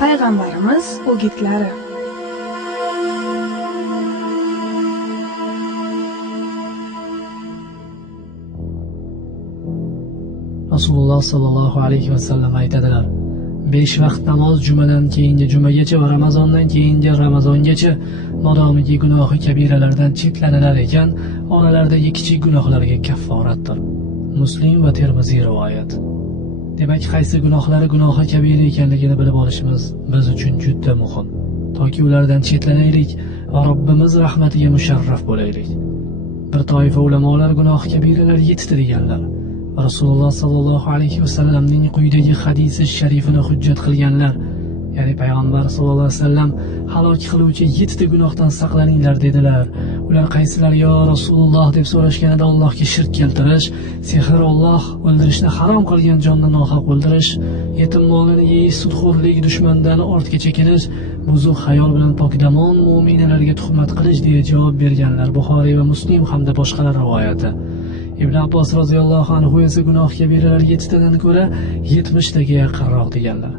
Payg'ambarimiz o'gitlari. Rasululloh sallallohu alayhi vasallam aytadilar: 5 vaqt namoz jumadan keyingi jumagacha va ramazondan keyingi ramazongacha modomiki gunohi kabiralardan chetlanilar ekan, oralaridagi kichik gunohlarga kafforatdir. Muslim va Termiziy rivoyat. Demak, qaysi gunohlari gunohi kabira ekanligini bilib olishimiz biz uchun juda muhim. Toki ulardan chetlanaylik va Robbimiz rahmatiga musharraf bo'laylik. Bir toifa ulamolar gunohi kabiralar 7 ta deganlar. Rasululloh sallallohu alayhi vasallamning quyidagi hadisi sharifini hujjat qilganlar. Ya'ni payg'ambar sallallohu alayhi vasallam halok qiluvchi 7 ta gunohdan saqlaninglar dedilar. Ular qaysilari yo Rasululloh deb so'rashganida Allohga shirk keltirish, sehr, Alloh o'ldirishni harom qilgan jonni nohaq o'ldirish, yetim molini yeyish, sudxo'rlik, dushmandan ortga chekinish, buzuq xayol bilan pokdamon mu'minalarga tuhmat qilish deya javob berganlar. Buxoriy va Muslim hamda boshqalar rivoyati. Ibn Abbos roziyallohu anhu esa gunoh kabiralar 7 tadan ko'ra 70 taga yaqinroq deganlar.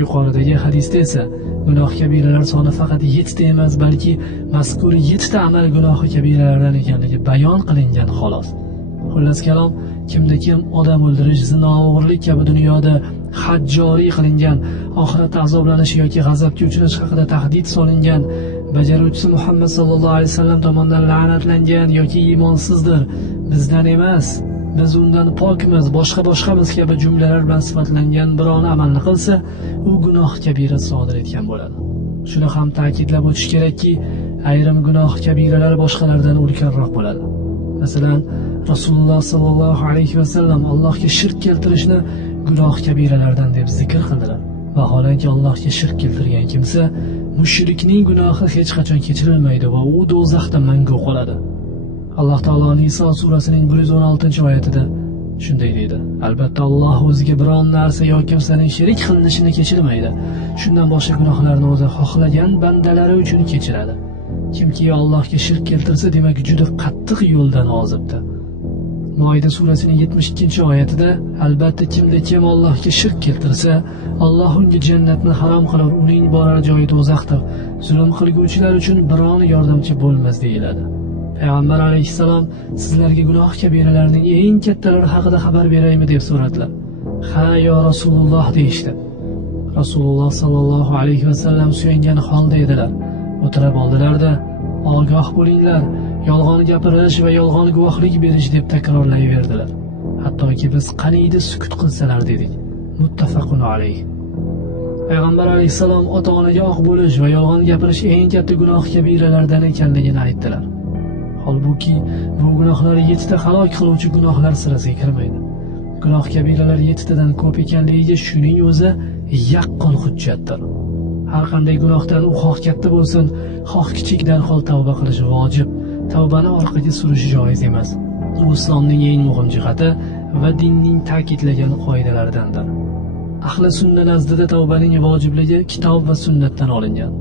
Yuqoridagi hadisda esa gunoh kabiralar soni faqat 7 ta emas, balki mazkur 7 ta amal gunohi kabiralardan ekanligi bayon qilingan xolos. Xullas kalom, kimda kim odam o'ldirish, zino, o'g'irlik kabi dunyoda had joriy qilingan, oxiratda azoblanish yoki g'azabga uchrash haqida tahdid solingan, bajaruvchisi Muhammad sallallohu alayhi vasallam tomonidan la'natlangan yoki iymonsizdir, bizdan emas, biz undan pokmiz, boshqamiz kabi jumlalar bilan sifatlangan biron amalni qilsa, u gunoh kabira sodir etgan bo'ladi. Shuni ham ta'kidlab o'tish kerakki, ayrim gunoh kabiralar boshqalardan ulkanroq bo'ladi. Masalan, Rasululloh sallallohu alayhi vasallam Allohga shirk keltirishni gunoh kabiralardan deb zikr qildilar. Vaholanki Allohga shirk keltirgan kimsa mushrikning gunohi hech qachon kechirilmaydi va u do'zaxda mangu qoladi. Alloh taolo Niso surasining 116-oyatida shunday deydi: Albatta Alloh o'ziga biron narsa yoki kimsaning shirik qilinishini kechirmaydi. Shundan boshqa gunohlarni o'zi xohlagan bandalari uchun kechiradi. Kimki Allohga shirk keltirsa, demak juda qattiq yo'ldan ozibdi. Moida surasining 72-oyatida albatta kimda kim Allohga shirk keltirsa, Alloh unga jannatni harom qilar, uning borar joyi do'zaxdir. Zulm qilguvchilar uchun biron yordamchi bo'lmas deyiladi. Payg'ambar alayhissalom sizlarga gunoh kabiralarning eng kattalari haqida xabar beraymi deb so'radilar. Ha yo Rasululloh deyishdi. Rasululloh sallallohu alayhi vasallam suyangan holda edilar. O'tirib oldilarda, ogoh bo'linglar, yolg'on gapirish va yolg'on guvohlik berish deb takrorlayverdilar. Hattoki biz qaniydi sukut qilsalar dedik. Muttafaqun alayh. Payg'ambar alayhissalom ota-onaga oq bo'lish va yolg'on gapirish eng katta gunoh kabiralardan ekanligini aytdilar. Holbuki bu gunohlar 7 ta halok qiluvchi gunohlar sirasiga kirmaydi. Gunoh kabiralar 7 tadan ko'p ekanligiga shuning o'zi yaqqol hujjatdir. Har qanday gunohdan u xoh katta bo'lsin, xoh kichik darhol tavba qilish vojib. Tavbani orqaga surish joiz emas. Bu islomning eng muhim jihati va dinning ta'kidlagan qoidalaridandir. Ahli sunna nazdida tavbaning vojibligi kitob va sunnatdan olingan.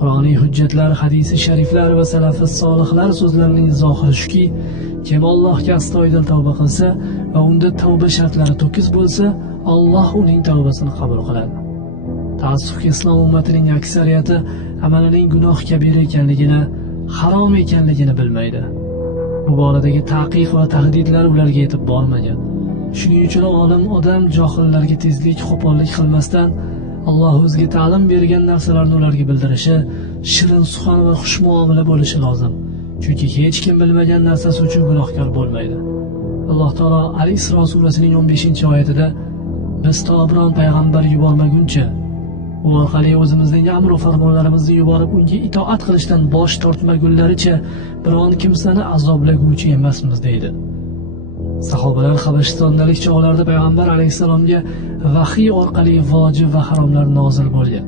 Qur'oniy hujjatlar, hadisi shariflar va salafis solihlar so'zlarining zohiri shuki, kim Allohga astoydil tavba qilsa va unda tavba shartlari to'kis bo'lsa, Alloh uning tavbasini qabul qiladi. Taassufki islom ummatining aksariyati amalining gunoh kabira ekanligini, harom ekanligini bilmaydi. Bu boradagi taqiq va tahdidlar ularga yetib bormagan. Shuning uchun olim odam johillarga tezlik, qo'pollik qilmasdan Alloh o'ziga ta'lim bergan narsalarni ularga bildirishi, shirin suxan va xushmuomala bo'lishi lozim. Chunki hech kim bilmagan narsasi uchun gunohkor bo'lmaydi. Alloh taolo Al-Isro surasining 15-oyatida biz to biron payg'ambar yubormaguncha, u orqali o'zimizning amr va farmonlarimizni yuborib unga itoat qilishdan bosh tortmagunlaricha biron kimsani azoblaguvchi emasmiz deydi. Sahobalar Habashistondalik chog'larda payg'ambar alayhissalomga vahiy orqali vojib va haromlar nozil bo'lgan.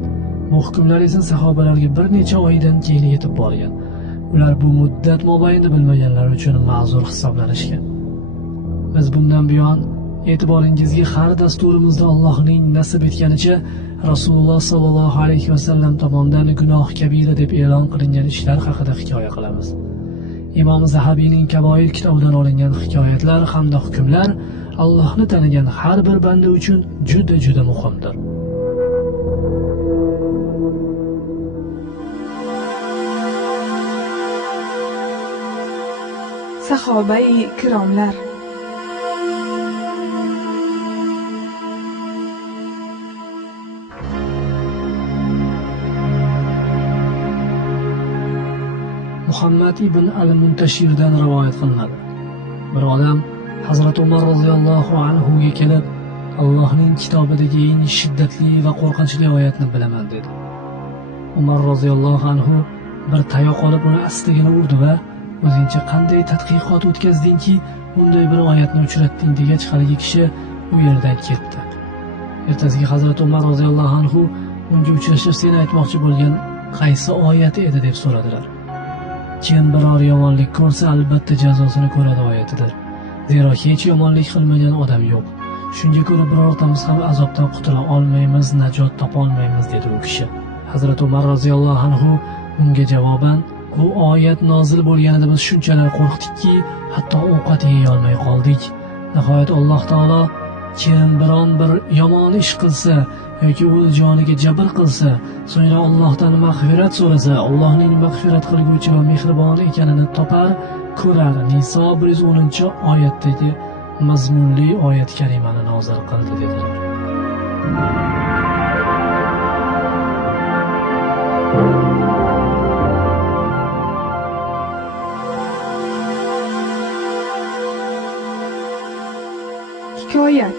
Bu hukmlar esa sahobalarga bir necha oydan keyin yetib borgan. Ular bu muddat mobaynida bilmaganlari uchun ma'zur hisoblanishgan. Biz bundan buyon e'tiboringizga har dasturimizda Allohning nasib etganicha Rasululloh sallallohu alayhi vasallam tomonidan gunoh kabira deb e'lon qilingan ishlar haqida hikoya qilamiz. Imom Zahabiyning Kaboir kitobidan olingan hikoyatlar hamda hukmlar Allohni tanigan har bir banda uchun juda muhimdir. sahobai kiromlar. Muhammad ibn al-Muntashirdan rivoyat qilinadi. Bir odam Hazrat Umar roziyallohu anhu ga kelib, Allohning kitobidagi eng shiddatli va qo'rqinchli oyatni bilaman dedi. Umar roziyallohu anhu bir tayoq olib uni astagina urdi va o'zingcha qanday tadqiqot o'tkazdingki, bunday bir oyatni uchratding degach, haligi kishi u yerdan ketdi. Ertasiga Hazrat Umar roziyallohu anhu unga uchrashib, sen aytmoqchi bo'lgan qaysi oyat edi deb so'radilar. Kim biror yomonlik ko'rsa, albatta jazosini ko'radi oyatidir. Zero hech yomonlik qilmagan odam yo'q. Shunga ko'ra birortamiz ham azobdan qutula olmaymiz, najot topa olmaymiz dedi u kishi. Hazrat Umar roziyallohu anhu unga javoban, bu oyat nozil bo'lganida biz shunchalar qo'rqdikki, hatto ovqat yeya olmay qoldik. Nihoyat Alloh taolo kim biron bir yomon ish qilsa yoki o'z joniga jabr qilsa, so'ngra Allohdan mag'firat so'rasa, Allohning mag'firat qilguvchi va mehribon ekanini topar, ko'rar. Niso 110-oyatdagi mazmunli oyat karimani nozil qildi dedilar. Hikoyat.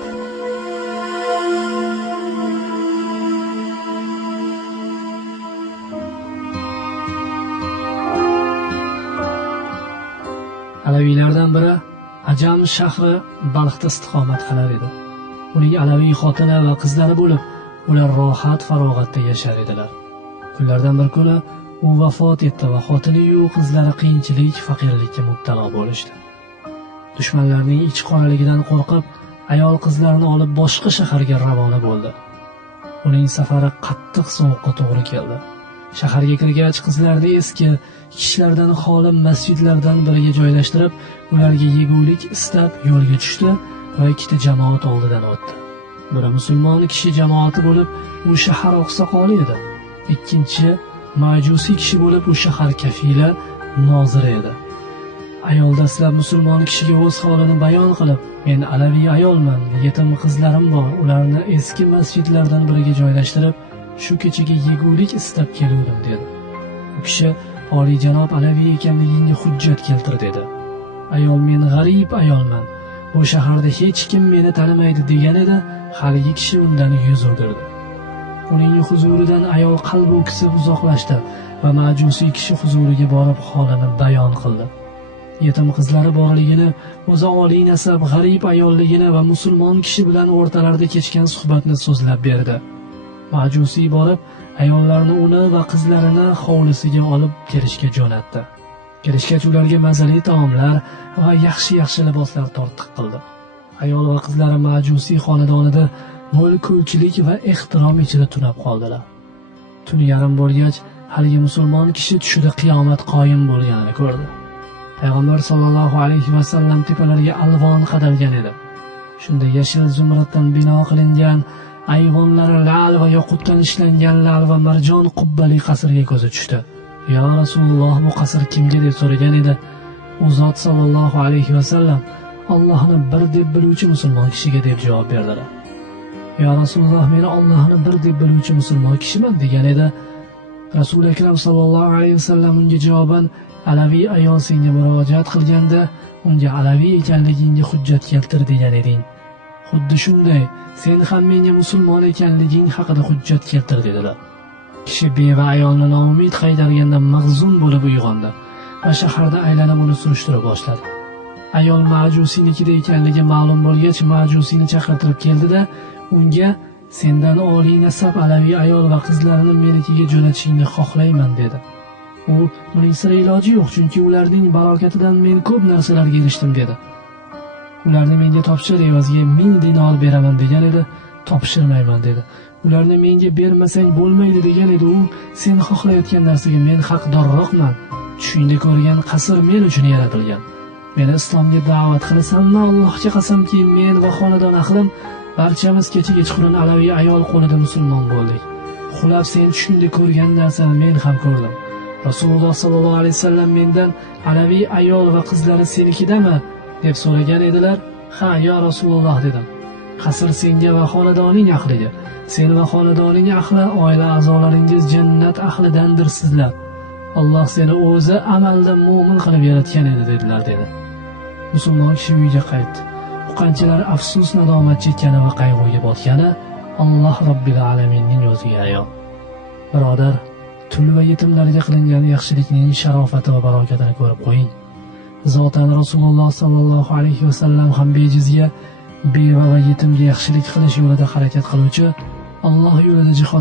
Alaviylardan biri Ajam shahri Balxda istiqomat qilar edi. Uning alaviy xotini va qizlari bo'lib, ular rohat farog'atda yashar edilar. Kunlardan bir kuni u vafot etdi va xotini-yu qizlari qiyinchilik, faqirlikka mubtalo bo'lishdi. Dushmanlarning ich qoraligidan qo'rqib, ayol qizlarini olib boshqa shaharga ravona bo'ldi. Uning safari qattiq sovuqqa to'g'ri keldi. Shaharga kirgach, qizlarni eski, kishilardan xoli masjidlardan biriga joylashtirib, ularga yegulik istab yo'lga tushdi va ikkita jamoat oldidan o'tdi. Biri musulmon kishi jamoati bo'lib, u shahar oqsoqoli edi. Ikkinchi majusiy kishi bo'lib, u shahar kafila, noziri edi. Ayol dastlab musulmon kishiga o'z holini bayon qilib, men alaviy ayolman, yetim qizlarim bor, ularni eski masjidlardan biriga joylashtirib, shu kechaga yegulik istab keluvdim dedi. U kishi oliyjanob alaviy ekanligingga hujjat keltir dedi. Ayol men g'arib ayolman, bu shaharda hech kim meni tanimaydi degan edi. Haligi kishi undan yuz o'girdi. Uning huzuridan ayol qalbi o'ksib uzoqlashdi va majusiy kishi huzuriga borib holini bayon qildi. Yetim qizlari borligini, o'zi oliy nasab, g'arib ayolligini va musulmon kishi bilan o'rtalarida kechgan suhbatni so'zlab berdi. Majusiy borib, ayollarni uni va qizlarini hovlisiga olib kelishga jo'natdi. Kelishgach ularga mazali taomlar va yaxshi liboslar tortiq qildi. Ayol va qizlari majusiy xonadonida mo'l ko'lchilik va ehtirom ichida tunab qoldilar. Tun yarim bo'lgach, haligi musulmon kishi tushida qiyomat qoyim bo'lganini ko'rdi. Payg'ambar sollallohu alayhi va sallam tepalariga alvon qadalgan edi. Shunda yashil zumraddan bino qilingan, ayvonlari lal va yoqutdan ishlangan lal va marjon qubbali qasrga ko'zi tushdi. "Ya Rasululloh, bu qasr kimga?" deb so'ragan edi. U zot sollallohu alayhi va sallam Allohni bir deb biluvchi musulmon kishiga deb javob berdilar. "Ya Rasululloh, men Allohni bir deb biluvchi musulmon kishiman" degan edi. Rasul akram sallallohu alayhi va sallam unga javoban, alaviy ayol senga murojaat qilganda, unga alaviy ekanligingga hujjat keltir degan eding. Xuddi shunday, sen ham menga musulmon ekanliging haqida hujjat keltir dedilar. Kishi beva ayolni noumid qaytarganda mag'zun bo'lib uyg'ondi va shaharda aylanib uni surishtirib boshladi. Ayol majusiynikida ekanligi ma'lum bo'lgach, majusiyni chaqirtirib keldi-da, unga sendan oliy nasab alaviy ayol va qizlarini menikiga jo'natishingni xohlayman dedi. U buning sira iloji yo'q, chunki ularning barokatidan men ko'p narsalarga erishdim dedi. Ularni menga topshir, evaziga 1000 dinor beraman degan edi. Topshirmayman dedi. Ularni menga bermasang bo'lmaydi degan edi. U sen xohlayotgan narsaga men haqdorroqman. Tushingda ko'rgan qasr men uchun yaratilgan. Meni islomga da'vat qilasanmi? Allohga qasamki, men va xonadon ahlim barchamiz kecha-kechqurun alaviy ayol qo'lida musulmon bo'ldik. Xulab sen tushingda ko'rgan narsani men ham ko'rdim. Rasululloh sollallohu alayhi vasallam mendan alaviy ayol va qizlari senikidami deb so'ragan edilar. Ha, yo Rasululloh dedim. Qasr senga va xonadoning ahliga, sen va xonadoning ahli, oila a'zolaringiz jannat ahlidandirsizlar. Alloh seni o'zi amalda mo'min qilib yaratgan edi dedilar dedi. Musulmon kishi uyiga qaytdi. Bu qanchalar afsus nadomat chekkani va qayg'uga botgani Alloh Robbil alaminning o'ziga ayon. Birodar, tul va yetimlarga qilingan yaxshilikning sharofati va barokatini ko'rib qo'ying. Zotan Rasululloh sallallohu alayhi vasallam ham bejizga, beva va yetimga yaxshilik qilish yo'lida harakat qiluvchi, Alloh yo'lida jihad